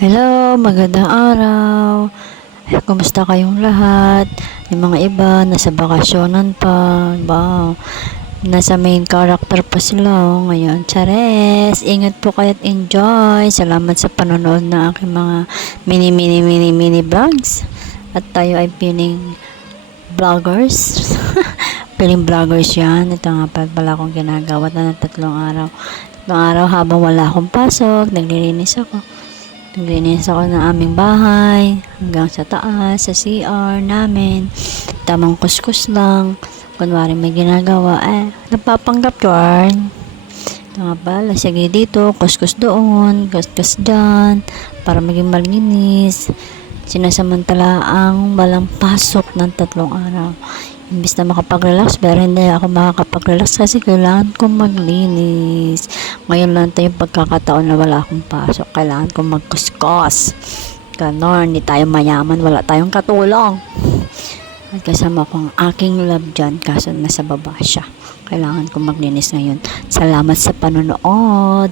Hello, magandang araw. Kumusta kayong lahat? Yung mga iba, nasa bakasyonan pa. Ba, nasa main character pa sila. Ngayon, chares. Ingat po kayo at enjoy. Salamat sa panonood ng aking mga mini vlogs. At tayo ay piling vloggers. Piling vloggers yan. Ito nga pala akong ginagawa na ng 3 araw. 3 araw habang wala akong pasok, naglilinis ako. Naglinis ako ng aming bahay hanggang sa taas, sa CR namin. Tamang kuskus lang. Kunwari may ginagawa, napapanggap yun. Ito nga pala, sige dito, kuskus doon, kuskus dyan, para maging malinis. Sinasamantala ang walang pasok ng 3 araw. Imbis na makapag-relax, pero hindi ako makakapag-relax kasi kailangan kong maglinis. Ngayon lang tayo pagkakataon na wala akong pasok. Kailangan kong magkuskos. Ganon, hindi tayo mayaman, wala tayong katulong. At kasama ko ang aking love dyan, kaso nasa baba siya. Kailangan kong maglinis ngayon. Salamat sa panonood.